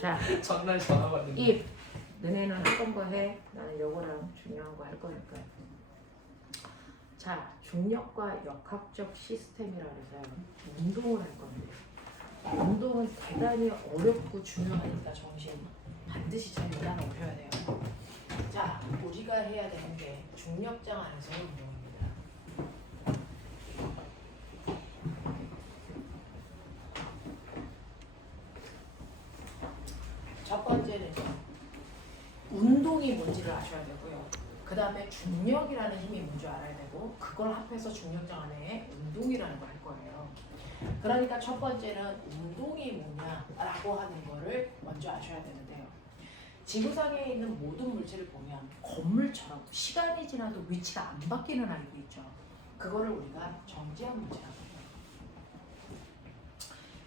자, 전날 전화 받는. 입. 너네는 어떤 거 해? 나는 요거랑 중요한 거 할 거니까. 자, 중력과 역학적 시스템이라 해서 운동을 할 건데 운동은 대단히 어렵고 중요하니까 정신 반드시 잘 따라오셔야 돼요. 자, 우리가 해야 되는 게 중력장 안에서 운동입니다. 첫 번째는 운동이 뭔지를 아셔야 되고요. 그 다음에 중력이라는 힘이 뭔지 알아야 되고 그걸 합해서 중력장 안에 운동이라는 걸 할 거예요. 그러니까 첫 번째는 운동이 뭐냐라고 하는 거를 먼저 아셔야 되는데요. 지구상에 있는 모든 물체를 보면 건물처럼 시간이 지나도 위치가 안 바뀌는 아이들 있죠. 그거를 우리가 정지한 물체라고 해요.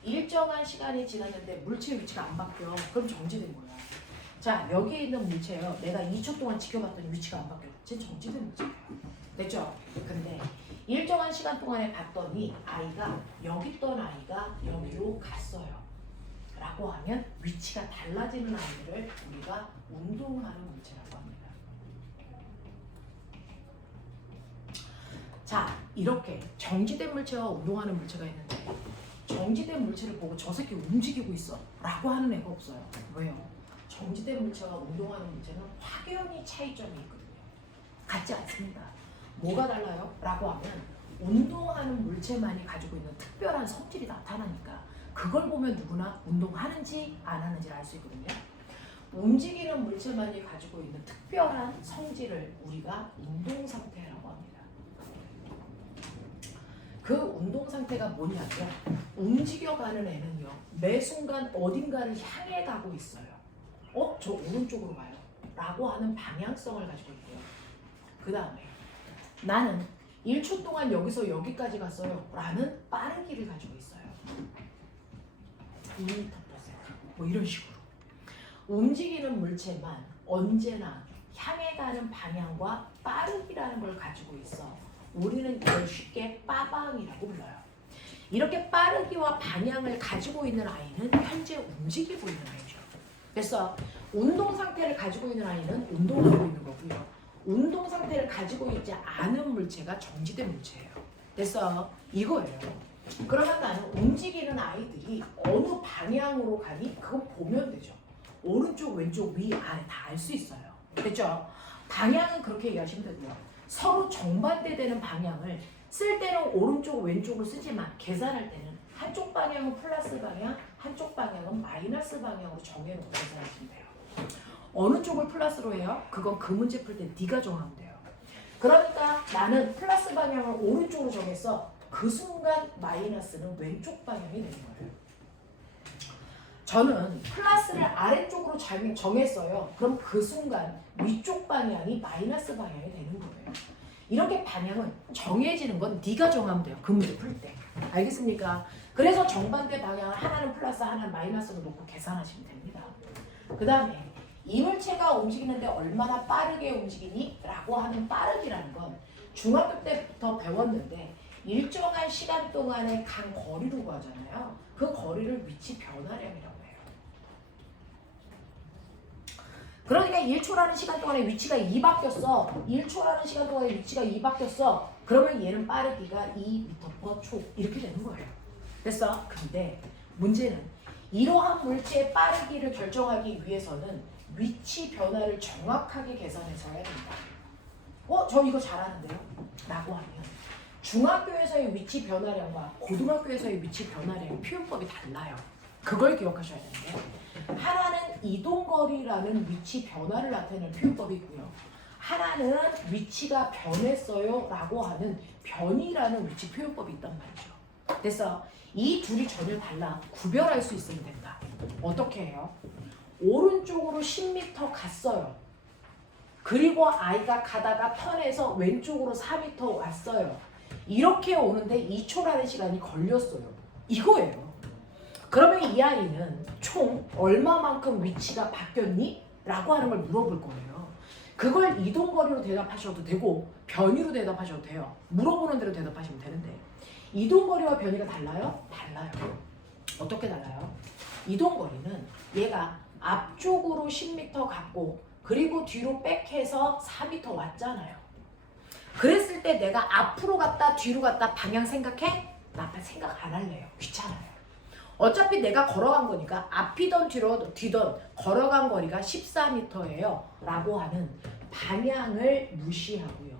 일정한 시간이 지났는데 물체의 위치가 안 바뀌어. 그럼 정지된 거야. 자, 여기에 있는 물체요. 내가 2초 동안 지켜봤더니 위치가 안 바뀌어. 쟤 정지된 물체예요. 됐죠? 근데 일정한 시간 동안에 봤더니 아이가 여기 있던 아이가 여기로 갔어요. 라고 하면 위치가 달라지는 아이들을 우리가 운동하는 물체라고 합니다. 자, 이렇게 정지된 물체와 운동하는 물체가 있는데 정지된 물체를 보고 저 새끼 움직이고 있어 라고 하는 애가 없어요. 왜요? 정지된 물체와 운동하는 물체는 확연히 차이점이 있거든요. 같지 않습니다. 뭐가 달라요? 라고 하면 운동하는 물체만이 가지고 있는 특별한 성질이 나타나니까 그걸 보면 누구나 운동하는지 안 하는지를 알 수 있거든요. 움직이는 물체만이 가지고 있는 특별한 성질을 우리가 운동 상태라고 합니다. 그 운동 상태가 뭐냐면 움직여가는 애는요. 매 순간 어딘가를 향해 가고 있어요. 저 오른쪽으로 가요. 라고 하는 방향성을 가지고 있고요. 그 다음에 나는 1초 동안 여기서 여기까지 갔어요. 라는 빠르기를 가지고 있어요. 2m/s 뭐 이런 식으로 움직이는 물체만 언제나 향해 가는 방향과 빠르기라는 걸 가지고 있어. 우리는 이걸 쉽게 빠방이라고 불러요. 이렇게 빠르기와 방향을 가지고 있는 아이는 현재 움직이고 있는 아이죠. 그래서 운동 상태를 가지고 있는 아이는 운동하고 있는 거고요. 운동 상태를 가지고 있지 않은 물체가 정지된 물체예요. 그래서 이거예요. 그러면 나는 움직이는 아이들이 어느 방향으로 가니 그건 보면 되죠. 오른쪽, 왼쪽, 위, 아래 다 알 수 있어요. 됐죠? 방향은 그렇게 얘기하시면 되고요. 서로 정반대되는 방향을 쓸 때는 오른쪽, 왼쪽을 쓰지만 계산할 때는 한쪽 방향은 플러스 방향, 한쪽 방향은 마이너스 방향으로 정해놓고 계산하시면 돼요. 어느 쪽을 플러스로 해요? 그건 그 문제 풀 때 네가 정하면 돼요. 그러니까 나는 플러스 방향을 오른쪽으로 정했어. 그 순간 마이너스는 왼쪽 방향이 되는 거예요. 저는 플러스를 아래쪽으로 정했어요. 그럼 그 순간 위쪽 방향이 마이너스 방향이 되는 거예요. 이렇게 방향은 정해지는 건 네가 정하면 돼요. 그 문제 풀 때. 알겠습니까? 그래서 정반대 방향을 하나는 플러스 하나는 마이너스로 놓고 계산하시면 됩니다. 그 다음에 이 물체가 움직이는데 얼마나 빠르게 움직이니? 라고 하는 빠르기라는 건 중학교 때부터 배웠는데 일정한 시간 동안에 간 거리로 가잖아요. 그 거리를 위치 변화량이라고 해요. 그러니까 1초라는 시간 동안에 위치가 2 바뀌었어. 1초라는 시간 동안에 위치가 2 바뀌었어. 그러면 얘는 빠르기가 2m/초 이렇게 되는 거예요. 됐어? 근데 문제는 이러한 물체의 빠르기를 결정하기 위해서는 위치 변화를 정확하게 계산해서 해야 된다. 저 이거 잘하는데요? 라고 하면 중학교에서의 위치 변화량과 고등학교에서의 위치 변화량의 표현법이 달라요. 그걸 기억하셔야 되는데 하나는 이동거리라는 위치 변화를 나타내는 표현법이 있고요. 하나는 위치가 변했어요 라고 하는 변이라는 위치 표현법이 있단 말이죠. 그래서 이 둘이 전혀 달라. 구별할 수 있으면 된다. 어떻게 해요? 오른쪽으로 10m 갔어요. 그리고 아이가 가다가 턴해서 왼쪽으로 4m 왔어요. 이렇게 오는데 2초라는 시간이 걸렸어요. 이거예요. 그러면 이 아이는 총 얼마만큼 위치가 바뀌었니? 라고 하는 걸 물어볼 거예요. 그걸 이동거리로 대답하셔도 되고 변이로 대답하셔도 돼요. 물어보는 대로 대답하시면 되는데 이동거리와 변이가 달라요? 달라요. 어떻게 달라요? 이동거리는 얘가 앞쪽으로 10m 갔고 그리고 뒤로 백해서 4m 왔잖아요. 그랬을 때 내가 앞으로 갔다 뒤로 갔다 방향 생각해? 나 생각 안 할래요. 귀찮아요. 어차피 내가 걸어간 거니까 앞이던 뒤던 걸어간 거리가 14m예요 라고 하는 방향을 무시하고요.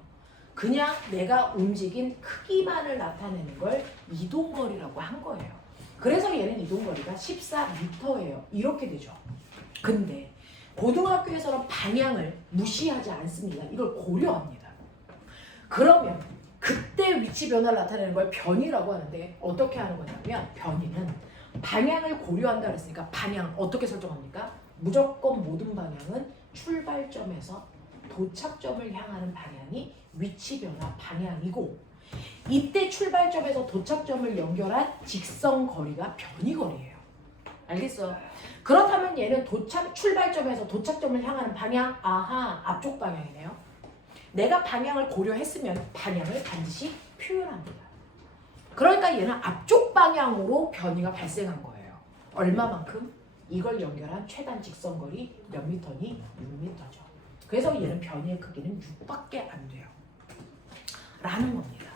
그냥 내가 움직인 크기만을 나타내는 걸 이동거리라고 한 거예요. 그래서 얘는 이동거리가 14m예요. 이렇게 되죠. 근데 고등학교에서는 방향을 무시하지 않습니다. 이걸 고려합니다. 그러면 그때 위치 변화를 나타내는 걸 변이라고 하는데 어떻게 하는 거냐면 변이는 방향을 고려한다 그랬으니까 방향 어떻게 설정합니까? 무조건 모든 방향은 출발점에서 도착점을 향하는 방향이 위치 변화 방향이고 이때 출발점에서 도착점을 연결한 직선 거리가 변이 거리예요. 알겠어? 그렇다면 얘는 출발점에서 도착점을 향하는 방향, 아하, 앞쪽 방향이네요. 내가 방향을 고려했으면 방향을 반드시 표현합니다. 그러니까 얘는 앞쪽 방향으로 변이가 발생한 거예요. 얼마만큼? 이걸 연결한 최단 직선거리 몇 미터니? 6m죠. 그래서 얘는 변이의 크기는 6밖에 안 돼요. 라는 겁니다.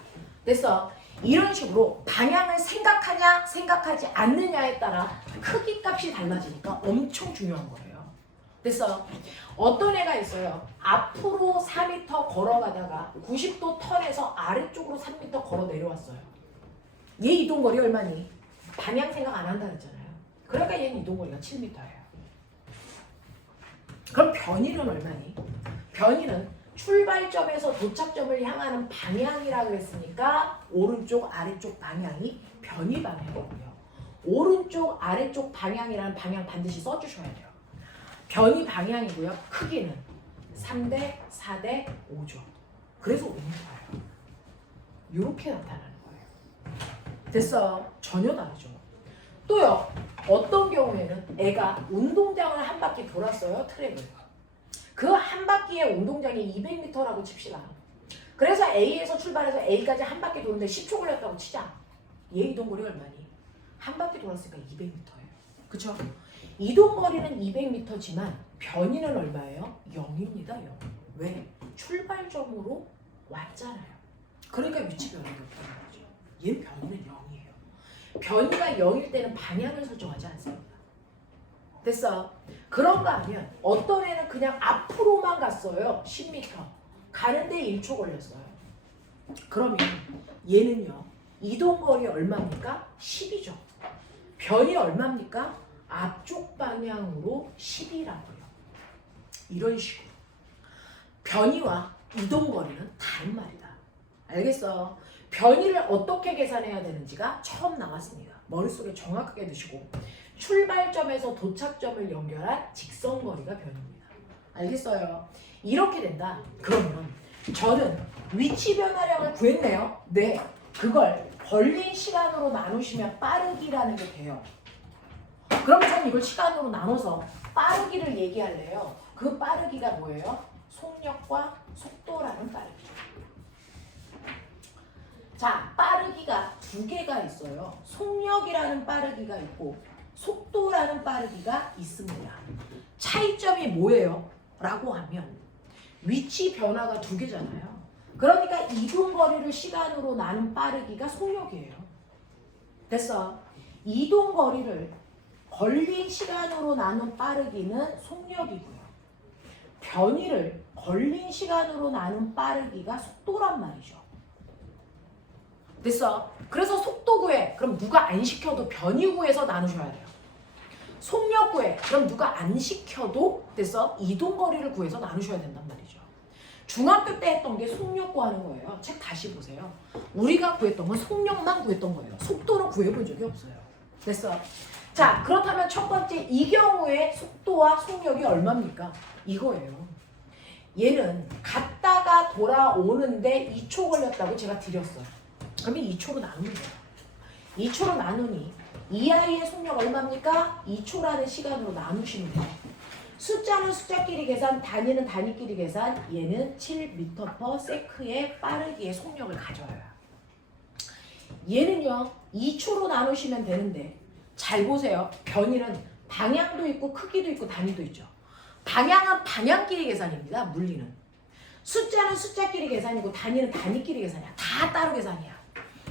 됐어? 이런 식으로 방향을 생각하냐 생각하지 않느냐에 따라 크기 값이 달라지니까 엄청 중요한 거예요. 됐어? 어떤 애가 있어요. 앞으로 4m 걸어가다가 90도 턴에서 아래쪽으로 3m 걸어 내려왔어요. 얘 이동거리 얼마니? 방향 생각 안 한다 그랬잖아요. 그러니까 얘는 이동거리가 7m예요. 그럼 변이는 얼마니? 변이는 출발점에서 도착점을 향하는 방향이라고 했으니까 오른쪽 아래쪽 방향이 변이 방향이고요. 오른쪽 아래쪽 방향이라는 방향 반드시 써주셔야 돼요. 변이 방향이고요. 크기는 3대 4대 5죠. 그래서 5m예요. 이렇게 나타나는 거예요. 됐어? 전혀 다르죠. 또요. 어떤 경우에는 애가 운동장을 한 바퀴 돌았어요. 트랙을. 그 한 바퀴의 운동장이 200m라고 칩시다. 그래서 A에서 출발해서 A까지 한 바퀴 도는데 10초 걸렸다고 치자. 얘 이동거리가 얼마니? 한 바퀴 돌았으니까 200m예요. 그쵸? 이동거리는 200m지만 변이는 얼마예요? 0입니다. 0. 왜? 출발점으로 왔잖아요. 그러니까 위치 변화가 없다는 거죠. 얘 변이는 0이에요. 변이가 0일 때는 방향을 설정하지 않습니다. 됐어? 그런가 하면 어떤 애는 그냥 앞으로만 갔어요. 10m. 가는데 1초 걸렸어요. 그러면 얘는요. 이동거리 얼마입니까? 10이죠. 변이 얼마입니까? 앞쪽 방향으로 10이라고요. 이런 식으로. 변이와 이동거리는 다른 말이다. 알겠어? 변이를 어떻게 계산해야 되는지가 처음 나왔습니다. 머릿속에 정확하게 넣으시고 출발점에서 도착점을 연결한 직선거리가 변입니다. 알겠어요? 이렇게 된다. 그러면 저는 위치 변화량을 구했네요. 네. 그걸 걸린 시간으로 나누시면 빠르기라는 게 돼요. 그럼 전 이걸 시간으로 나눠서 빠르기를 얘기할래요. 그 빠르기가 뭐예요? 속력과 속도라는 빠르기죠. 자, 빠르기가 두 개가 있어요. 속력이라는 빠르기가 있고 속도라는 빠르기가 있습니다. 차이점이 뭐예요? 라고 하면 위치 변화가 두 개잖아요. 그러니까 이동거리를 시간으로 나눈 빠르기가 속력이에요. 됐어? 이동거리를 걸린 시간으로 나눈 빠르기는 속력이고요. 변이를 걸린 시간으로 나눈 빠르기가 속도란 말이죠. 됐어? 그래서 속도 구해. 그럼 누가 안 시켜도 변이 구해서 나누셔야 돼요. 속력 구해. 그럼 누가 안 시켜도 됐어? 이동거리를 구해서 나누셔야 된단 말이죠. 중학교 때 했던 게 속력 구하는 거예요. 책 다시 보세요. 우리가 구했던 건 속력만 구했던 거예요. 속도는 구해본 적이 없어요. 됐어? 자, 그렇다면 첫 번째 이 경우에 속도와 속력이 얼마입니까? 이거예요. 얘는 갔다가 돌아오는데 2초 걸렸다고 제가 드렸어요. 그러면 2초로 나누면 돼요. 2초로 나누니 이 아이의 속력 얼마입니까? 2초라는 시간으로 나누시면 돼요. 숫자는 숫자끼리 계산, 단위는 단위끼리 계산. 얘는 7m/s의 빠르기의 속력을 가져요. 얘는요 2초로 나누시면 되는데 잘 보세요. 변이는 방향도 있고 크기도 있고 단위도 있죠. 방향은 방향끼리 계산입니다. 물리는. 숫자는 숫자끼리 계산이고 단위는 단위끼리 계산이야. 다 따로 계산이야.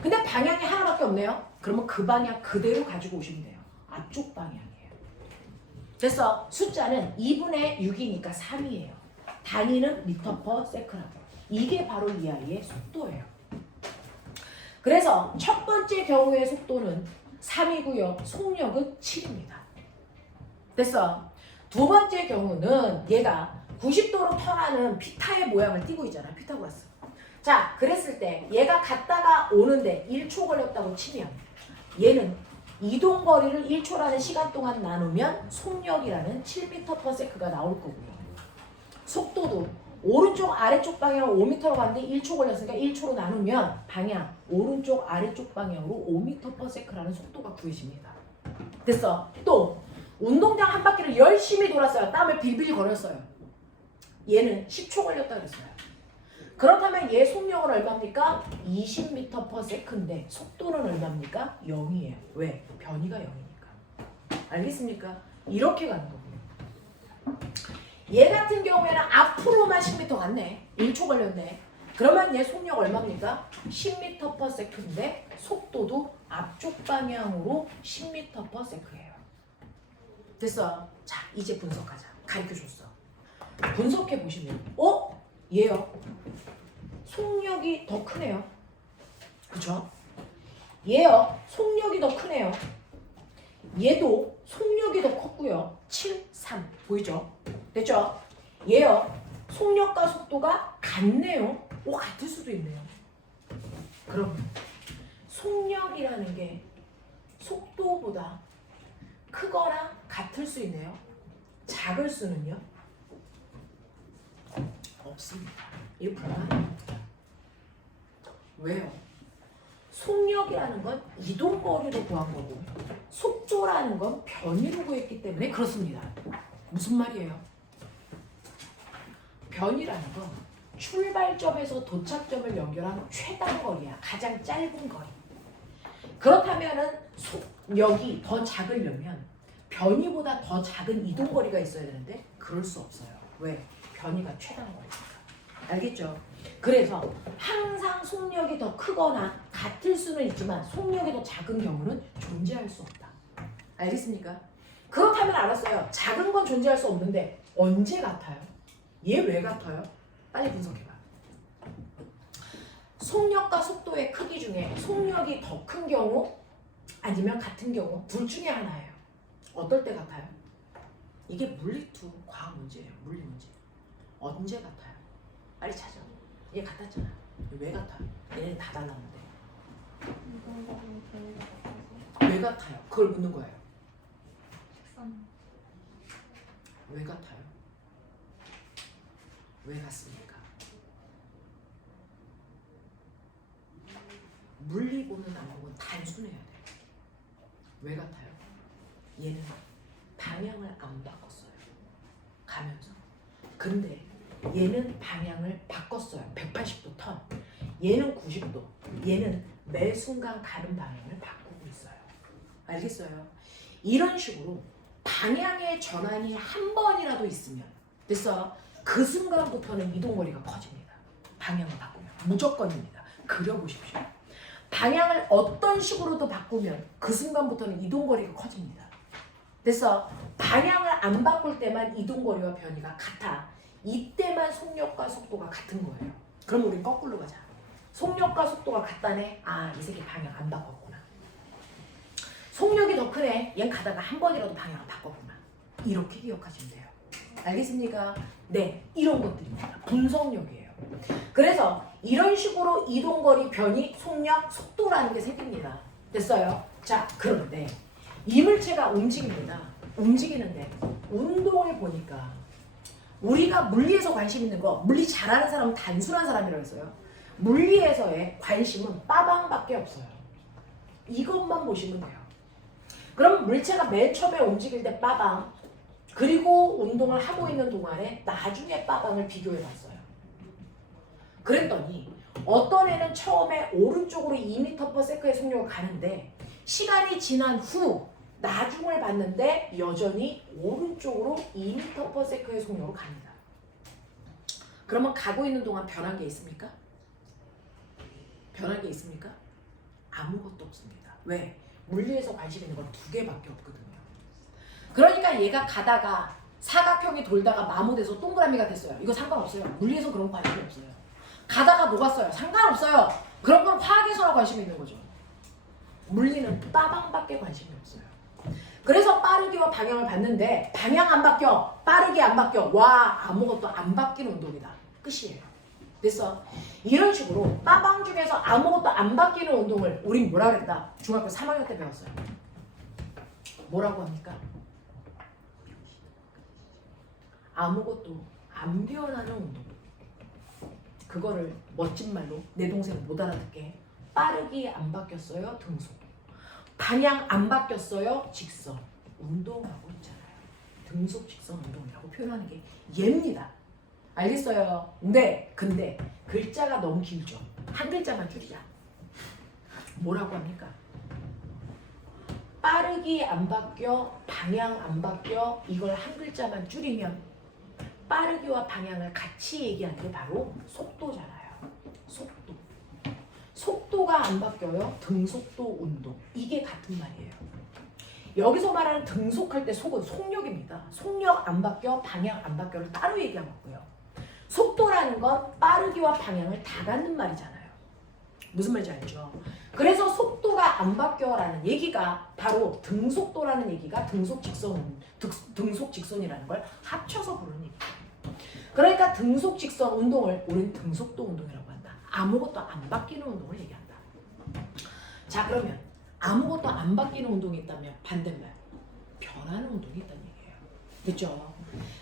근데 방향이 하나밖에 없네요. 그러면 그 방향 그대로 가지고 오시면 돼요. 앞쪽 방향이에요. 그래서 숫자는 2분의 6이니까 3이에요. 단위는 미터 퍼 세컨하고. 이게 바로 이 아이의 속도예요. 그래서 첫 번째 경우의 속도는 3이고요. 속력은 7입니다. 됐어. 두 번째 경우는 얘가 90도로 턴하는 피타의 모양을 띠고 있잖아. 피타고라스. 자, 그랬을 때 얘가 갔다가 오는데 1초 걸렸다고 치면 얘는 이동거리를 1초라는 시간 동안 나누면 속력이라는 7m/s가 나올 거고요. 속도도 오른쪽 아래쪽 방향으로 5m로 갔는데 1초 걸렸으니까 1초로 나누면 방향 오른쪽 아래쪽 방향으로 5m/s라는 속도가 구해집니다. 됐어. 또 운동장 한 바퀴를 열심히 돌았어요. 땀을 빌빌 걸었어요. 얘는 10초 걸렸다 그랬어요. 그렇다면 얘 속력은 얼마입니까? 20m/s인데 속도는 얼마입니까? 0이에요. 왜? 변이가 0이니까. 알겠습니까? 이렇게 가는 거고요. 얘 같은 경우에는 앞으로만 10m 갔네. 1초 걸렸네. 그러면 얘 속력 얼마입니까? 10m/s인데 속도도 앞쪽 방향으로 10m/s예요. 됐어. 자, 이제 분석하자. 가르쳐줬어. 분석해 보시면 얘요. 속력이 더 크네요. 그쵸? 얘요. 속력이 더 크네요. 얘도 속력이 더 컸고요. 7, 3 보이죠? 됐죠? 얘요. 속력과 속도가 같네요. 같을 수도 있네요. 그럼 속력이라는 게 속도보다 크거나 같을 수 있네요. 작을 수는요? 없습니다. 이거 불가능합니다. 왜요? 속력이라는 건 이동거리로 구한 거고 속도라는 건 변이로 구했기 때문에 그렇습니다. 무슨 말이에요? 변이라는 건 출발점에서 도착점을 연결한 최단 거리야. 가장 짧은 거리. 그렇다면은 속력이 더 작으려면 변이보다 더 작은 이동거리가 있어야 되는데 그럴 수 없어요. 왜? 변이가 최단 거리니까. 알겠죠? 그래서 항상 속력이 더 크거나 같을 수는 있지만 속력이 더 작은 경우는 존재할 수 없다. 알겠습니까? 그렇다면 알았어요. 작은 건 존재할 수 없는데 언제 같아요? 얘 왜 같아요? 빨리 분석해봐. 속력과 속도의 크기 중에 속력이 더 큰 경우 아니면 같은 경우 둘 중에 하나예요. 어떨 때 같아요? 이게 물리2 과학 문제예요. 물리 문제. 언제 같아요? 빨리 찾아. 얘 같았잖아. 왜 같아? 얘는 다 달랐는데. 왜 같아요? 그걸 묻는 거예요. 왜 같아요? 왜 같습니까? 물리 보는 안목은 단순해야 돼요. 왜 같아요? 얘는 방향을 안 바꿨어요. 가면서. 근데 얘는 방향을 바꿨어요. 180도 턴. 얘는 90도. 얘는 매 순간 가는 방향을 바꾸고 있어요. 알겠어요? 이런 식으로 방향의 전환이 한 번이라도 있으면 됐어. 그 순간부터는 이동거리가 커집니다. 방향을 바꾸면 무조건입니다. 그려보십시오. 방향을 어떤 식으로도 바꾸면 그 순간부터는 이동거리가 커집니다. 됐어. 방향을 안 바꿀 때만 이동거리와 변이가 같아. 이때만 속력과 속도가 같은 거예요. 그럼 우린 거꾸로 가자. 속력과 속도가 같다네. 이 새끼 방향 안 바꿨구나. 속력이 더 크네. 얜 가다가 한 번이라도 방향을 바꿨구나. 이렇게 기억하시면 돼요. 알겠습니까? 네, 이런 것들입니다. 분석력이에요. 그래서 이런 식으로 이동거리, 변이, 속력, 속도라는 게 생깁니다. 됐어요? 자, 그런데 이물체가 움직입니다. 움직이는데 운동을 보니까 우리가 물리에서 관심 있는 거, 물리 잘하는 사람은 단순한 사람이라고 했어요. 물리에서의 관심은 빠방밖에 없어요. 이것만 보시면 돼요. 그럼 물체가 맨 처음에 움직일 때 빠방, 그리고 운동을 하고 있는 동안에 나중에 빠방을 비교해 봤어요. 그랬더니 어떤 애는 처음에 오른쪽으로 2m/s의 속력을 가는데 시간이 지난 후 나중을 봤는데 여전히 오른쪽으로 2m/s의 속력으로 갑니다. 그러면 가고 있는 동안 변한 게 있습니까? 변한 게 있습니까? 아무것도 없습니다. 왜? 물리에서 관심 있는 건 두 개밖에 없거든요. 그러니까 얘가 가다가 사각형이 돌다가 마모돼서 동그라미가 됐어요. 이거 상관없어요. 물리에서 그런 거 관심이 없어요. 가다가 녹았어요. 상관없어요. 그런 건 화학에서나 관심이 있는 거죠. 물리는 빠방밖에 관심이 없어요. 그래서 빠르기와 방향을 봤는데 방향 안 바뀌어, 빠르기 안 바뀌어. 와, 아무것도 안 바뀌는 운동이다. 끝이에요. 됐어? 이런 식으로 빠방 중에서 아무것도 안 바뀌는 운동을 우린 뭐라 그랬다? 중학교 3학년 때 배웠어요. 뭐라고 합니까? 아무것도 안 변하는 운동. 그거를 멋진 말로 내 동생 못 알아듣게 빠르기 안 바뀌었어요. 등속. 방향 안 바뀌었어요. 직선. 운동하고 있잖아요. 등속 직선 운동이라고 표현하는 게 얘입니다. 알겠어요? 근데 글자가 너무 길죠. 한 글자만 줄이자. 뭐라고 합니까? 빠르기 안 바뀌어, 방향 안 바뀌어. 이걸 한 글자만 줄이면 빠르기와 방향을 같이 얘기하는 게 바로 속도잖아요. 속도. 속도가 안 바뀌어요. 등속도 운동. 이게 같은 말이에요. 여기서 말하는 등속할 때 속은 속력입니다. 속력 안 바뀌어, 방향 안 바뀌어를 따로 얘기한 거고요. 속도라는 건 빠르기와 방향을 다 갖는 말이잖아요. 무슨 말인지 알죠? 그래서 속도가 안 바뀌어라는 얘기가 바로 등속도라는 얘기가 등속 직선이라는 걸 합쳐서 부르는 얘기예요. 그러니까 등속 직선 운동을 우리는 등속도 운동이라고 한다. 아무것도 안 바뀌는 운동을 얘기한다. 자, 그러면 아무것도 안 바뀌는 운동이 있다면 반대말 변하는 운동이 있다는 얘기예요. 됐죠?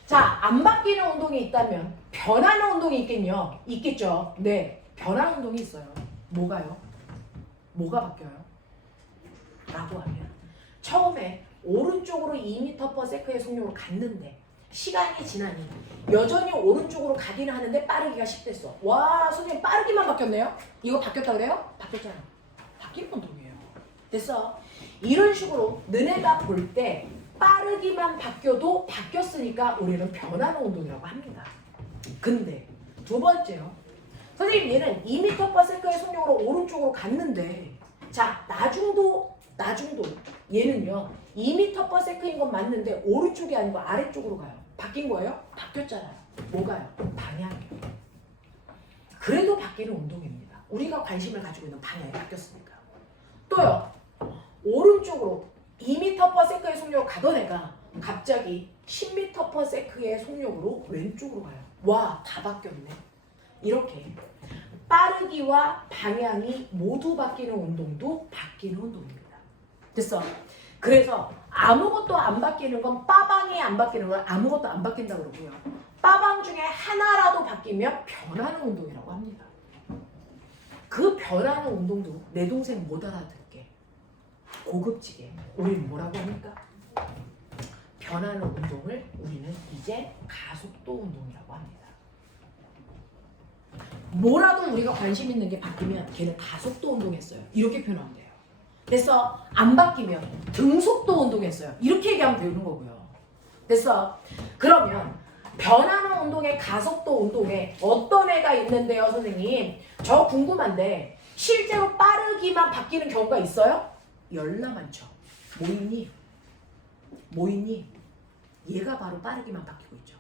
자, 안 바뀌는 운동이 있다면 변하는 운동이 있겠요? 있겠죠? 네, 변하는 운동이 있어요. 뭐가요? 뭐가 바뀌어요? 라고 하면 처음에 오른쪽으로 2m/s의 속력으로 갔는데 시간이 지나니 여전히 오른쪽으로 가기는 하는데 빠르기가 10됐어. 와, 선생님 빠르기만 바뀌었네요? 이거 바뀌었다 그래요? 바뀌었잖아. 바뀐 운동이에요. 됐어? 이런 식으로 너네가 볼 때 빠르기만 바뀌어도 바뀌었으니까 우리는 변하는 운동이라고 합니다. 근데 두 번째요. 선생님 얘는 2m/s의 속력으로 오른쪽으로 갔는데 자, 나중도 얘는요 2m/s인 건 맞는데 오른쪽이 아니고 아래쪽으로 가요. 바뀐 거예요? 바뀌었잖아요. 뭐가요? 방향이요. 그래도 바뀌는 운동입니다. 우리가 관심을 가지고 있는 방향이 바뀌었으니까. 또요, 오른쪽으로 2m/s의 속력으로 가던 애가 갑자기 10m/s의 속력으로 왼쪽으로 가요. 와, 다 바뀌었네. 이렇게 빠르기와 방향이 모두 바뀌는 운동도 바뀌는 운동입니다. 됐어? 그래서 아무것도 안 바뀌는 건 빠방이 안 바뀌는 건 아무것도 안 바뀐다고 그러고요. 빠방 중에 하나라도 바뀌면 변하는 운동이라고 합니다. 그 변하는 운동도 내 동생 못 알아듣게 고급지게 우리는 뭐라고 합니까? 변하는 운동을 우리는 이제 가속도 운동이라고 합니다. 뭐라도 우리가 관심 있는 게 바뀌면 걔는 가속도 운동했어요. 이렇게 표현하면 돼요. 됐어? 안 바뀌면 등속도 운동했어요. 이렇게 얘기하면 되는 거고요. 됐어? 그러면 변하는 운동에 가속도 운동에 어떤 애가 있는데요, 선생님? 저 궁금한데 실제로 빠르기만 바뀌는 경우가 있어요? 열나 많죠. 모이니? 얘가 바로 빠르기만 바뀌고 있죠.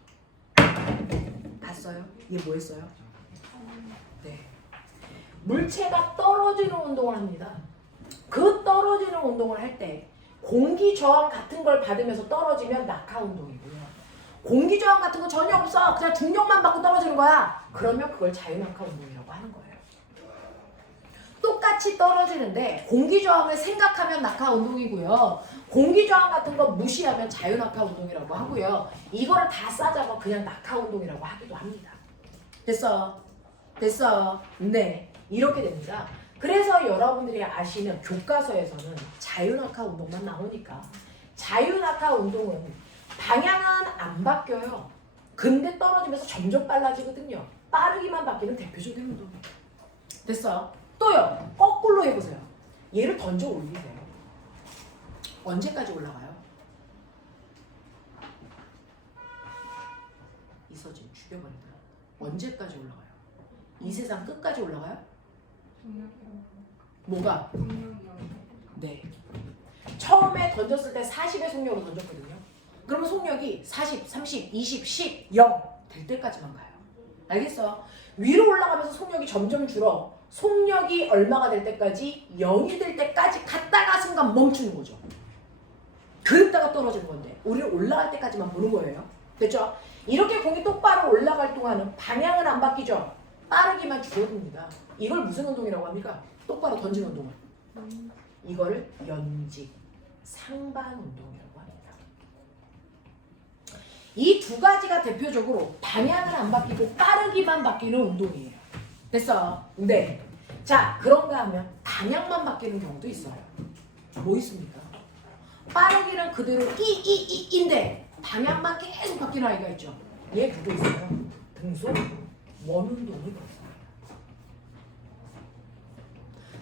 봤어요? 얘 뭐 했어요? 네. 물체가 떨어지는 운동을 합니다. 그 떨어지는 운동을 할 때 공기 저항 같은 걸 받으면서 떨어지면 낙하 운동이고요. 공기 저항 같은 거 전혀 없어. 그냥 중력만 받고 떨어지는 거야. 그러면 그걸 자유낙하 운동이라고 하는 거예요. 똑같이 떨어지는데 공기 저항을 생각하면 낙하 운동이고요. 공기 저항 같은 거 무시하면 자유낙하 운동이라고 하고요. 이거를 다 싸잡아 그냥 낙하 운동이라고 하기도 합니다. 됐어? 네, 이렇게 됩니다. 그래서 여러분들이 아시는 교과서에서는 자유낙하 운동만 나오니까 자유낙하 운동은 방향은 안 바뀌어요. 근데 떨어지면서 점점 빨라지거든요. 빠르기만 바뀌는 대표적인 운동이에요. 됐어? 또요, 거꾸로 해보세요. 얘를 던져 올리세요. 언제까지 올라가요? 이서진 죽여버린다. 언제까지 올라가요? 이 세상 끝까지 올라가요? 뭐가? 네. 처음에 던졌을 때 40의 속력으로 던졌거든요. 그러면 속력이 40, 30, 20, 10, 0 될 때까지만 가요. 알겠어요? 위로 올라가면서 속력이 점점 줄어. 속력이 얼마가 될 때까지? 0이 될 때까지 갔다가 순간 멈추는 거죠. 그랬다가 떨어지는 건데 우리는 올라갈 때까지만 보는 거예요. 됐죠? 이렇게 공이 똑바로 올라갈 동안은 방향은 안 바뀌죠. 빠르기만 줄어듭니다. 이걸 무슨 운동이라고 합니까? 똑바로 던지는 운동을. 이거를 연직 상반 운동이라고 합니다. 이 두 가지가 대표적으로 방향은 안 바뀌고 빠르기만 바뀌는 운동이에요. 됐어? 네. 자, 그런가 하면 방향만 바뀌는 경우도 있어요. 뭐 있습니까? 빠르기는 그대로 인데 방향만 계속 바뀌는 아이가 있죠. 얘 그거 있어요. 등속 원운동이 있어요.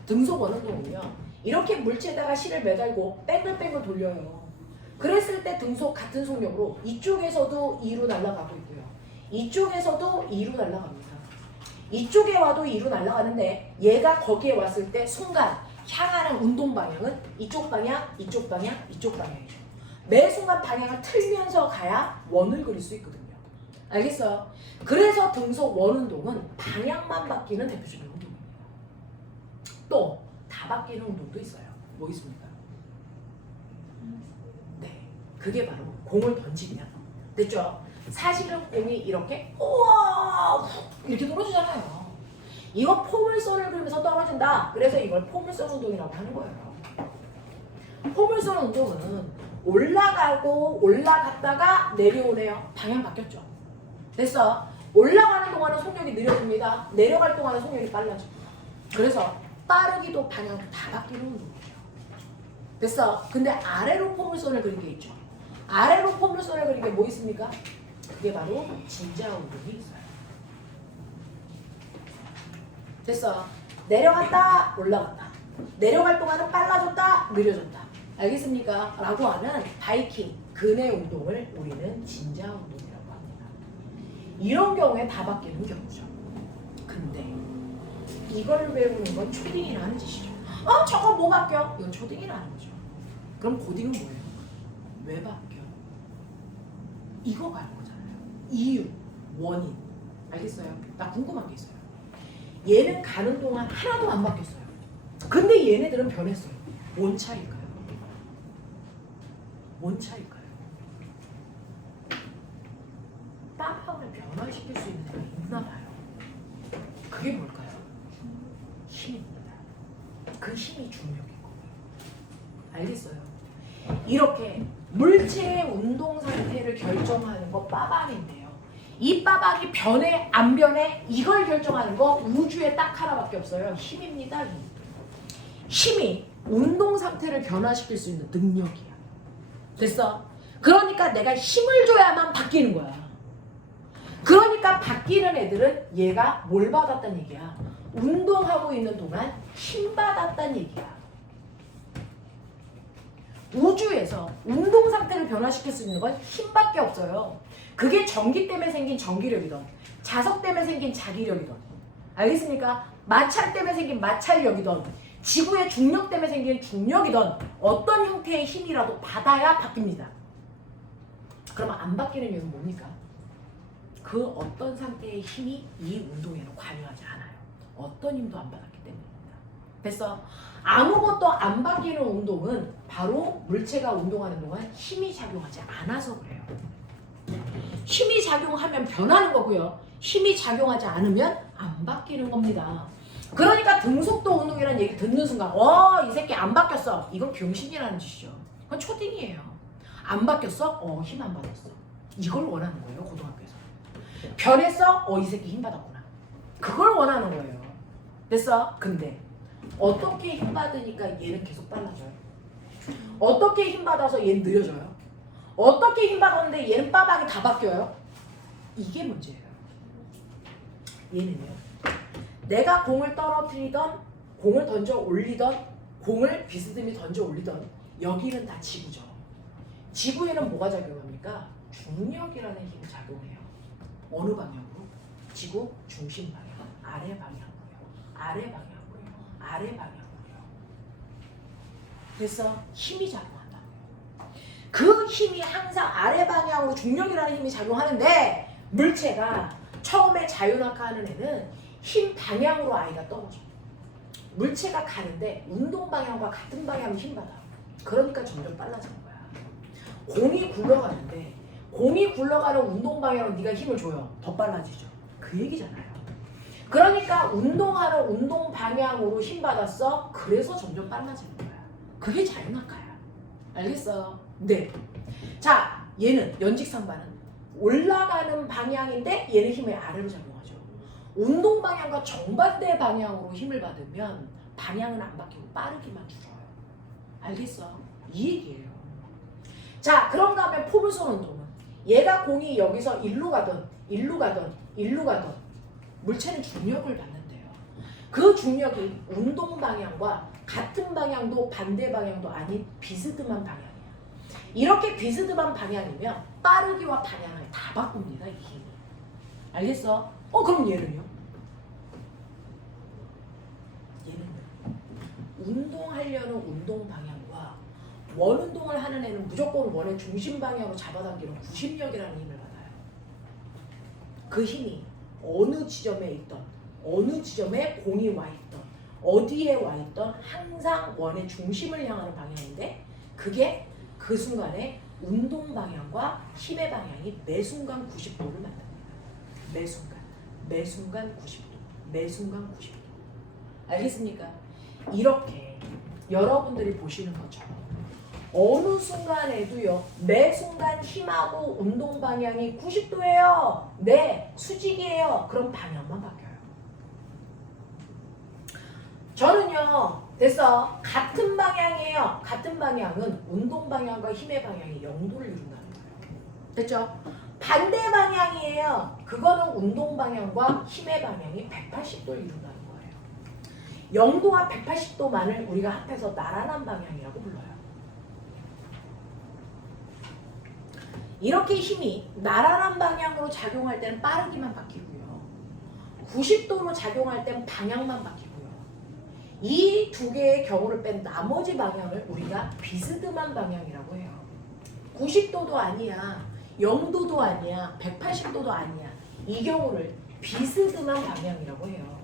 등속 원운동은요. 이렇게 물체에다가 실을 매달고 뺑글뺑글 돌려요. 그랬을 때 등속 같은 속력으로 이쪽에서도 2로 날아가고 있고요. 이쪽에서도 2로 날아갑니다. 이쪽에 와도 2로 날아가는데 얘가 거기에 왔을 때 순간 향하는 운동 방향은 이쪽 방향, 이쪽 방향, 이쪽 방향이죠. 매 순간 방향을 틀면서 가야 원을 그릴 수 있거든요. 알겠어요? 그래서 등속 원운동은 방향만 바뀌는 대표적인 운동입니다. 또 다 바뀌는 운동도 있어요. 뭐 있습니까? 네, 그게 바로 공을 던지면 됐죠? 사실은 공이 이렇게 우와 이렇게 떨어지잖아요. 이거 포물선을 그리면서 떨어진다. 그래서 이걸 포물선 운동이라고 하는 거예요. 포물선 운동은 올라가고 올라갔다가 내려오네요. 방향 바뀌었죠. 됐어. 올라가는 동안은 속력이 느려집니다. 내려갈 동안은 속력이 빨라져. 그래서 빠르기도 방향도 다 바뀌는 운동이에요. 됐어. 근데 아래로 포물선을 그린 게 있죠. 아래로 포물선을 그린 게 뭐 있습니까? 그게 바로 진자 운동이 있어요. 됐어. 내려갔다 올라갔다. 내려갈 동안은 빨라졌다 느려졌다. 알겠습니까? 라고 하는 바이킹 근해 운동을 우리는 진자 운동이라고 합니다. 이런 경우에 다 바뀌는 경우죠. 근데 이걸 외우는 건 초딩이라는 짓이죠. 저거 뭐 바뀌어? 이건 초딩이라는 거죠. 그럼 고딩은 뭐예요? 왜 바뀌어? 이거 갈 거잖아요. 이유, 원인. 알겠어요? 나 궁금한 게 있어요. 얘는 가는 동안 하나도 안 바뀌었어요. 근데 얘네들은 변했어요. 뭔 차이일까요? 뭔 차이일까요? 빠방을 변화시킬 수 있는 애가 있나 봐요. 그게 뭘까요? 힘입니다. 그 힘이 중력인 거예요. 알겠어요? 이렇게 물체의 운동 상태를 결정하는 거 빠방인데요. 이 빠방이 변해 안 변해 이걸 결정하는 거 우주에 딱 하나밖에 없어요. 힘입니다. 힘이 운동 상태를 변화시킬 수 있는 능력이야. 됐어? 그러니까 내가 힘을 줘야만 바뀌는 거야. 그러니까 바뀌는 애들은 얘가 뭘 받았단 얘기야? 운동하고 있는 동안 힘 받았단 얘기야. 우주에서 운동 상태를 변화시킬 수 있는 건 힘밖에 없어요. 그게 전기 때문에 생긴 전기력이든 자석 때문에 생긴 자기력이든 알겠습니까? 마찰 때문에 생긴 마찰력이든 지구의 중력 때문에 생긴 중력이든 어떤 형태의 힘이라도 받아야 바뀝니다. 그러면 안 바뀌는 이유는 뭡니까? 그 어떤 상태의 힘이 이 운동에는 관여하지 않아요. 어떤 힘도 안 받았기 때문입니다. 됐어? 아무것도 안 바뀌는 운동은 바로 물체가 운동하는 동안 힘이 작용하지 않아서 그래요. 힘이 작용하면 변하는 거고요. 힘이 작용하지 않으면 안 바뀌는 겁니다. 그러니까 등속도 운동이라는 얘기 듣는 순간 이 새끼 안 바뀌었어. 이건 병신이라는 짓이죠. 그건 초딩이에요. 안 바뀌었어? 힘 안 받았어. 이걸 원하는 거예요. 고등학교에서. 변했어? 이 새끼 힘 받았구나. 그걸 원하는 거예요. 됐어? 근데 어떻게 힘 받으니까 얘는 계속 빨라져요? 어떻게 힘 받아서 얘는 느려져요? 어떻게 힘 받았는데 얘는 빠박이 다 바뀌어요? 이게 문제예요. 얘는요. 내가 공을 떨어뜨리던 공을 던져 올리던 공을 비스듬히 던져 올리던 여기는 다 지구죠. 지구에는 뭐가 작용합니까? 중력이라는 힘이 작용해요. 어느 방향으로? 지구 중심 방향, 아래 방향으로요. 아래 방향으로요. 아래 방향으로요. 그래서 힘이 작용한다. 그 힘이 항상 아래 방향으로 중력이라는 힘이 작용하는데 물체가 처음에 자유낙하하는 애는 힘 방향으로 아이가 떨어져. 물체가 가는데 운동 방향과 같은 방향으로 힘 받아. 그러니까 점점 빨라지는 거야. 공이 굴러가는데 공이 굴러가는 운동 방향으로 네가 힘을 줘요. 더 빨라지죠. 그 얘기잖아요. 그러니까 운동하는 운동 방향으로 힘 받았어. 그래서 점점 빨라지는 거야. 그게 자유낙하야. 알겠어요? 네. 자, 얘는 연직상반은 올라가는 방향인데 얘는 힘을 아래로 작용하죠. 운동 방향과 정반대 방향으로 힘을 받으면 방향은 안 바뀌고 빠르기만 줄어요. 알겠어? 이 얘기예요. 자, 그런가 하면 포물선 운동은 얘가 공이 여기서 일로 가던 물체는 중력을 받는데요. 그 중력이 운동 방향과 같은 방향도 반대 방향도 아닌 비스듬한 방향이야. 이렇게 비스듬한 방향이면 빠르기와 방향을 다 바꿉니다. 이 힘이. 알겠어? 그럼 얘는요? 얘는요? 운동하려는 운동 방향과 원운동을 하는 애는 무조건 원의 중심 방향으로 잡아당기는 구심력이라는 힘을 받아요. 그 힘이 어느 지점에 있던, 어느 지점에 공이 와 있던, 어디에 와 있던 항상 원의 중심을 향하는 방향인데 그게 그 순간에 운동 방향과 힘의 방향이 매 순간 90도를 만듭니다. 매 순간 90도, 매 순간 90도. 알겠습니까? 이렇게 여러분들이 보시는 것처럼 어느 순간에도요, 매 순간 힘하고 운동 방향이 90도예요. 네, 수직이에요. 그럼 방향만 바뀌어요. 저는요, 됐어. 같은 방향이에요. 같은 방향은 운동 방향과 힘의 방향이 0도를 이룬다는 거예요. 됐죠? 반대 방향이에요. 그거는 운동 방향과 힘의 방향이 180도를 이룬다는 거예요. 0도와 180도만을 우리가 합해서 나란한 방향이라고 불러요. 이렇게 힘이 나란한 방향으로 작용할 때는 빠르기만 바뀌고요. 90도로 작용할 때는 방향만 바뀌고요. 이 두 개의 경우를 뺀 나머지 방향을 우리가 비스듬한 방향이라고 해요. 90도도 아니야, 0도도 아니야, 180도도 아니야. 이 경우를 비스듬한 방향이라고 해요.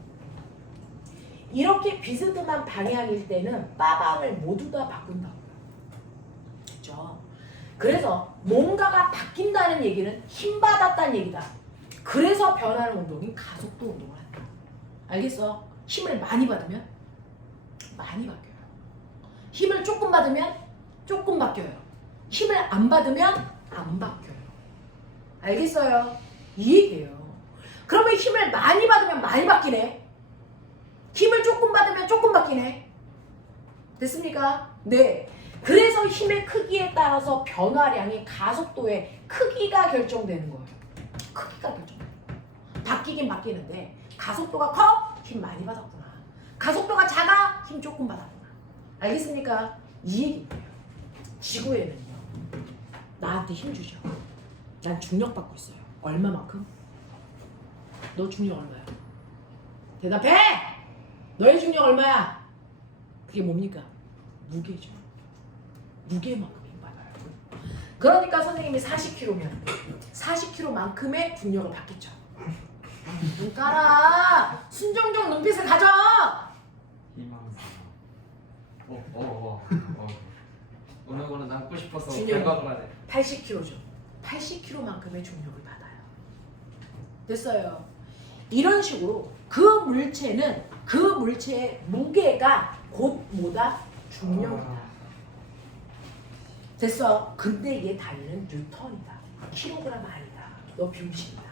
이렇게 비스듬한 방향일 때는 빠방을 모두 다 바꾼다고요. 그렇죠? 그래서 뭔가가 바뀐다는 얘기는 힘 받았다는 얘기다. 그래서 변하는 운동이 가속도 운동을 한다. 알겠어? 힘을 많이 받으면 많이 바뀌어요. 힘을 조금 받으면 조금 바뀌어요. 힘을 안 받으면 안 바뀌어요. 알겠어요? 이 얘기예요. 그러면 힘을 많이 받으면 많이 바뀌네. 힘을 조금 받으면 조금 바뀌네. 됐습니까? 네. 그래서 힘의 크기에 따라서 변화량이 가속도의 크기가 결정되는 거예요. 크기가 결정돼요. 바뀌긴 바뀌는데 가속도가 커? 힘 많이 받았구나. 가속도가 작아? 힘 조금 받았구나. 알겠습니까? 이 얘기예요. 지구에는요, 나한테 힘 주죠. 난 중력 받고 있어요. 얼마만큼? 너 중력 얼마야? 대답해! 너의 중력 얼마야? 그게 뭡니까? 무게죠. 무게만큼 힘 받아요. 그러니까 선생님이 40kg면 40kg만큼의 중력을 받겠죠. 눈 깔아! 순정적 눈빛을 가져! 희망사. 오늘 거는 남고 싶어서 준영이. 결과를 하래. 80kg죠. 80kg만큼의 중력을 받아요. 됐어요. 이런 식으로 그 물체는 그 물체의 무게가 곧 뭐다? 중력이다. 됐어. 근데 얘 단위는 뉴턴이다. 킬로그램 아니다. 너 병신이다.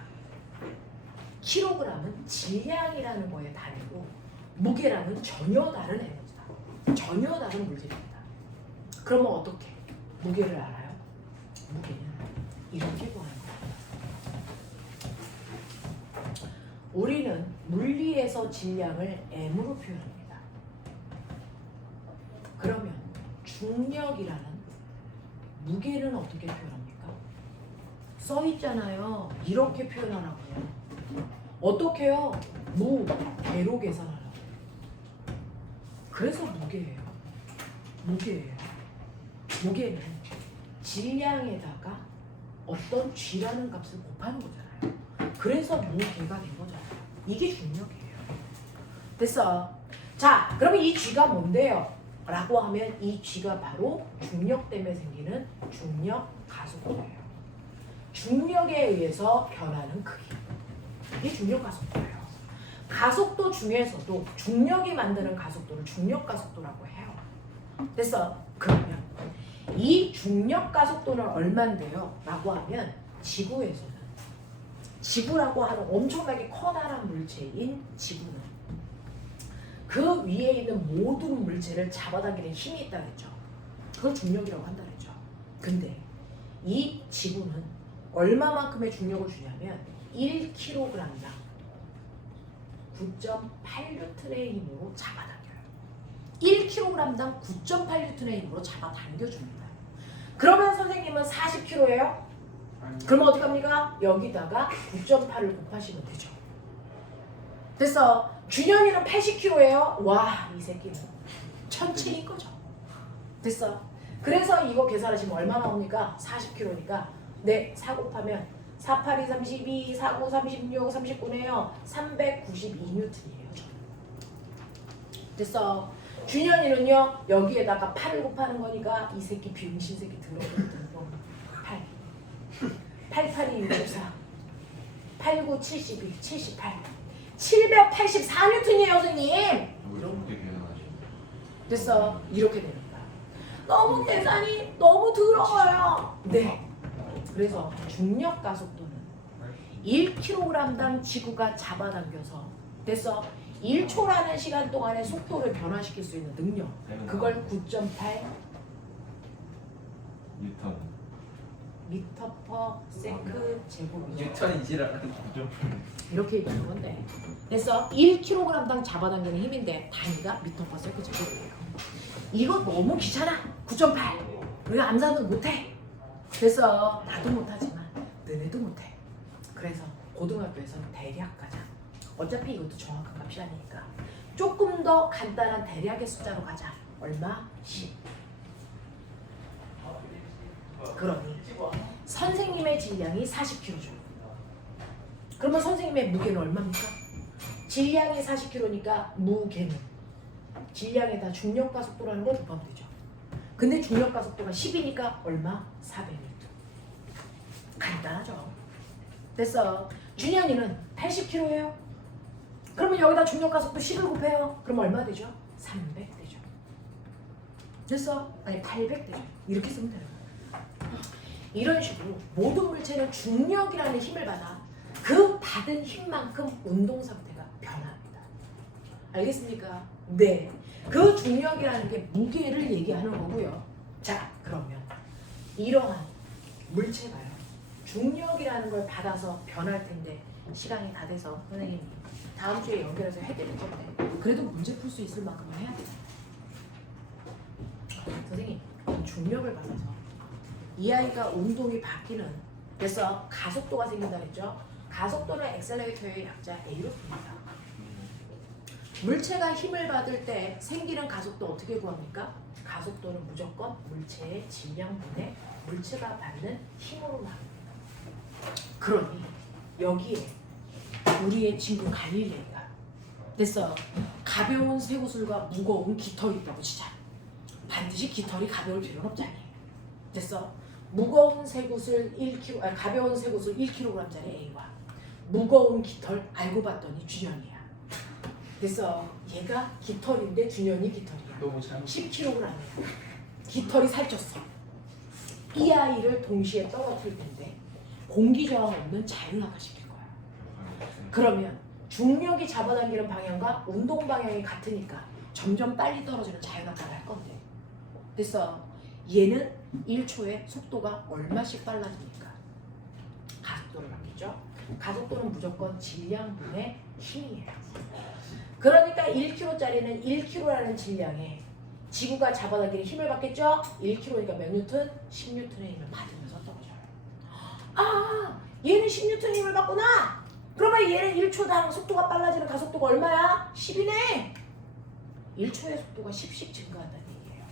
킬로그램은 질량이라는 거의 단위고 무게랑은 전혀 다른 에너지다. 전혀 다른 물질입니다. 그러면 어떻게? 무게를 알아요? 무게는 이렇게 구하는 거예요. 우리는 물리에서 질량을 M으로 표현합니다. 그러면 중력이라는 무게는 어떻게 표현합니까? 써 있잖아요. 이렇게 표현하라고요. 어떻게요? 무게로 계산하라고. 그래서 무게예요. 무게예요. 무게는 질량에다가 어떤 쥐라는 값을 곱하는 거잖아요. 그래서 무게가 된 거잖아요. 이게 중력이에요. 됐어. 자, 그러면 이 쥐가 뭔데요? 라고 하면 이 쥐가 바로 중력 때문에 생기는 중력 가속도예요. 중력에 의해서 변하는 크기. 이게 중력 가속도예요. 가속도 중에서도 중력이 만드는 가속도를 중력 가속도라고 해요. 됐어? 그러면 이 중력 가속도는 얼만데요? 라고 하면 지구에서는 지구라고 하는 엄청나게 커다란 물체인 지구는 그 위에 있는 모든 물체를 잡아당기는 힘이 있다 그랬죠. 그걸 중력이라고 한다 그랬죠. 근데 이 지구는 얼마만큼의 중력을 주냐면 1kg당 9.8N의 힘으로 잡아당겨요. 1kg당 9.8N의 힘으로 잡아당겨줍니다. 그러면 선생님은 40kg예요? 그러면 어떻게 합니까? 여기다가 9.8을 곱하시면 되죠. 됐어. 준현이는 80kg예요? 와, 이 새끼는 천체인 거죠. 됐어. 그래서 이거 계산하시면 얼마 나옵니까? 40kg니까 네, 4 곱하면 4, 8, 2, 32, 4, 9, 36, 39네요. 392N이에요. 됐어. 준현이는요, 여기에다가 8을 곱하는 거니까 이 새끼 병신 새끼 들어오는 8. 8, 8이 64. 8, 9, 72, 78. 784N이에요, 선생님. 이렇게 계산하시네. 됐어. 이렇게 되는 거야. 너무 계산이 너무 더러워요. 네. 그래서 중력 가속도는 1kg당 지구가 잡아당겨서 됐어. 1초라는 시간 동안에 속도를 변화시킬 수 있는 능력. 그걸 9.8 뉴턴. 미터 퍼 세크 제곱이죠. 뉴턴이 지랄하는 구조. 이렇게 얘기하는 건데. 됐어. 1kg당 잡아당기는 힘인데 단위가 미터 퍼 세크 제곱이에요. 이거 너무 귀찮아. 9.8. 우리가 암산도 못해. 그래서 나도 못하지만 너네도 못해. 그래서 고등학교에서는 대략 가자. 어차피 이것도 정확한 값이 아니니까 조금 더 간단한 대략의 숫자로 가자. 얼마? 10. 그러니 선생님의 질량이 40kg죠. 그러면 선생님의 무게는 얼마입니까? 질량이 40kg니까 무게는 질량에다 중력 가속도라는 걸 곱하면 되죠. 근데 중력 가속도가 10이니까 얼마? 400N. 간단하죠. 됐어. 준현이는 80kg예요. 그러면 여기다 중력 가속도 10을 곱해요. 그럼 얼마 되죠? 300 되죠. 됐어? 아니 800 되죠. 이렇게 쓰면 되는 거예요. 이런 식으로 모든 물체는 중력이라는 힘을 받아 그 받은 힘만큼 운동 상태가 변합니다. 알겠습니까? 네. 그 중력이라는 게 무게를 얘기하는 거고요. 자, 그러면 이러한 물체가요. 중력이라는 걸 받아서 변할 텐데 시간이 다 돼서 선생님이 다음 주에 연결해서 해드릴 건데 그래도 문제 풀 수 있을 만큼은 해야 돼요. 선생님, 중력을 받아서 이 아이가 운동이 바뀌는 그래서 가속도가 생긴다 그랬죠? 가속도는 엑셀레이터의 약자 A로 풉니다. 물체가 힘을 받을 때 생기는 가속도 어떻게 구합니까? 가속도는 무조건 물체의 질량분의 물체가 받는 힘으로 나옵니다. 그러니 여기에 우리의 친구 갈릴레이가 됐어. 가벼운 쇠구슬과 무거운 깃털이 있다고 치자. 반드시 깃털이 가벼울 필요는 없잖아요. 됐어. 무거운 쇠구슬 1kg, 가벼운 쇠구슬 1kg짜리 A와 무거운 깃털 알고 봤더니 준현이야. 됐어. 얘가 깃털인데 준현이 깃털이야. 너무 잘. 10kg이야. 깃털이 살쪘어. 이 아이를 동시에 떨어뜨릴 텐데 공기 저항 없는 자유낙하 시킬 거야. 그러면 중력이 잡아당기는 방향과 운동 방향이 같으니까 점점 빨리 떨어지는 자유낙하를 할 건데 됐어. 얘는 1초에 속도가 얼마씩 빨라집니까? 가속도를 바뀌죠. 가속도는 무조건 질량분의 힘이에요. 그러니까 1kg짜리는 1kg라는 질량에 지구가 잡아당기는 힘을 받겠죠? 1kg니까 몇 뉴턴? 10뉴턴의 힘을 받으면서 떨어져요. 아, 얘는 10뉴턴의 힘을 받구나. 그러면 얘는 1초당 속도가 빨라지는 가속도가 얼마야? 10이네. 1초의 속도가 10씩 증가한다는 얘기예요.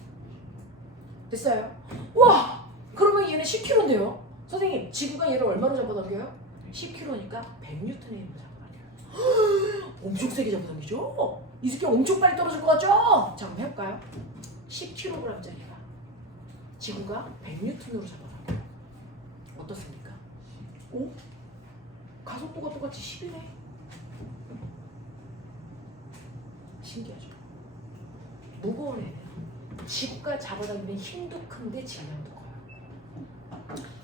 됐어요? 와, 그러면 얘는 10kg인데요? 선생님, 지구가 얘를 얼마로 잡아당겨요? 10kg니까 100뉴턴의 힘을 잡아당겨요. 엄청 세게 잡아당기죠? 이 새끼 엄청 빨리 떨어질 것 같죠? 자, 한번 해볼까요? 10kg짜리가 지구가 100뉴턴으로 잡아당겨요. 어떻습니까? 오? 가속도가 똑같이 10이네. 신기하죠? 무거운 애는 지구가 잡아당기는 힘도 큰데 질량도 커요.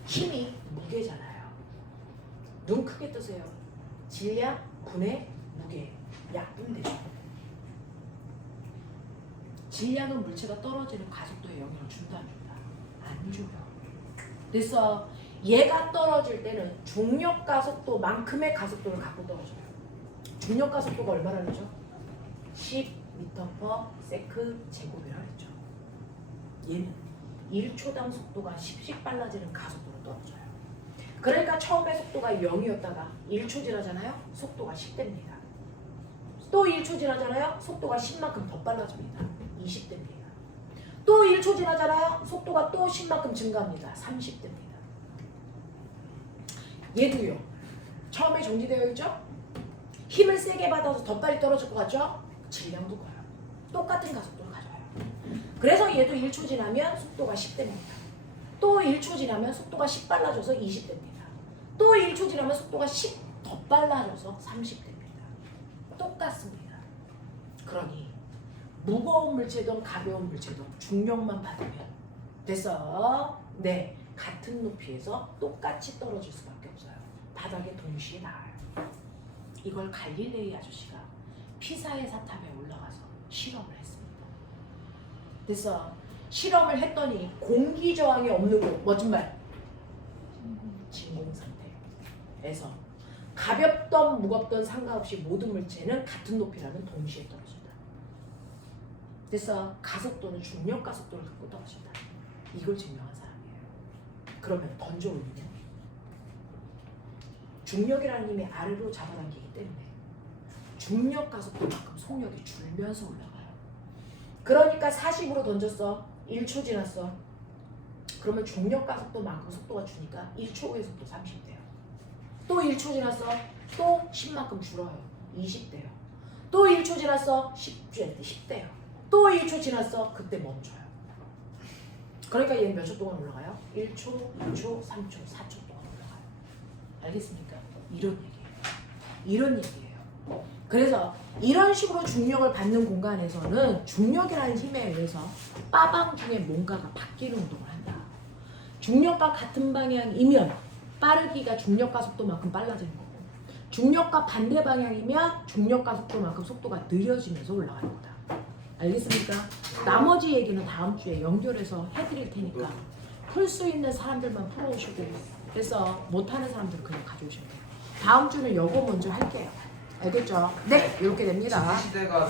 힘이 무게잖아요. 눈 크게 뜨세요. 질량 분의 무게 약분되죠. 질량은 물체가 떨어지는 가속도에 영향을 준다 안 준다? 안 줘요. 그래서 얘가 떨어질 때는 중력 가속도만큼의 가속도를 갖고 떨어져요. 중력 가속도가 얼마나 되죠? 10m/s 제곱이라고 했죠. 얘는 1초당 속도가 10씩 빨라지는 가속도로 떨어져요. 그러니까 처음에 속도가 0이었다가 1초 지나잖아요. 속도가 10 됩니다. 또 1초 지나잖아요. 속도가 10만큼 더 빨라집니다. 20 됩니다. 또 1초 지나잖아요. 속도가 또 10만큼 증가합니다. 30 됩니다. 얘도요. 처음에 정지되어 있죠? 힘을 세게 받아서 더 빨리 떨어질 것 같죠? 질량도 커요. 똑같은 가속도를 가져요. 그래서 얘도 1초 지나면 속도가 10 됩니다. 또 1초 지나면 속도가 10 빨라져서 20 됩니다. 또 1초 지나면 속도가 10 더 빨라져서 30 됩니다. 똑같습니다. 그러니 무거운 물체든 가벼운 물체든 중력만 받으면 됐어? 네, 같은 높이에서 똑같이 떨어질 수밖에 없어요. 바닥에 동시에 닿아요. 이걸 갈릴레이 아저씨가 피사의 사탑에 올라가서 실험을 했습니다. 그래서 실험을 했더니 공기 저항이 없는 곳, 멋진 말, 진공 상태에서 가볍던 무겁던 상관없이 모든 물체는 같은 높이라면 동시에 떨어진다. 그래서 가속도는 중력 가속도를 갖고 떨어진다. 이걸 증명한 사람이에요. 그러면 던져 올리면 중력이라는 힘이 아래로 잡아당기기 때문에 중력 가속도만큼 속력이 줄면서 올라가요. 그러니까 40으로 던졌어. 1초 지났어. 그러면 중력 가속도만큼 속도가 주니까 1초 후에 속도 30 돼요. 또 1초 지났어. 또 10만큼 줄어요. 20 돼요. 또 1초 지났어. 10 돼요. 또 1초 지났어. 그때 멈춰요. 그러니까 얘는 몇 초 동안 올라가요? 1초, 2초, 3초, 4초 동안 올라가요. 알겠습니까? 이런 얘기예요. 이런 얘기예요. 그래서 이런 식으로 중력을 받는 공간에서는 중력이라는 힘에 의해서 빠방 중에 뭔가가 바뀌는 운동을 한다. 중력과 같은 방향이면 빠르기가 중력과 속도만큼 빨라지는 거고, 중력과 반대 방향이면 중력과 속도만큼 속도가 느려지면서 올라가는 거다. 알겠습니까? 나머지 얘기는 다음 주에 연결해서 해드릴 테니까 풀 수 있는 사람들만 풀어오시고, 그래서 못하는 사람들은 그냥 가져오시면 돼요. 다음 주는 요거 먼저 할게요. 알겠죠? 네, 이렇게 됩니다. 시대가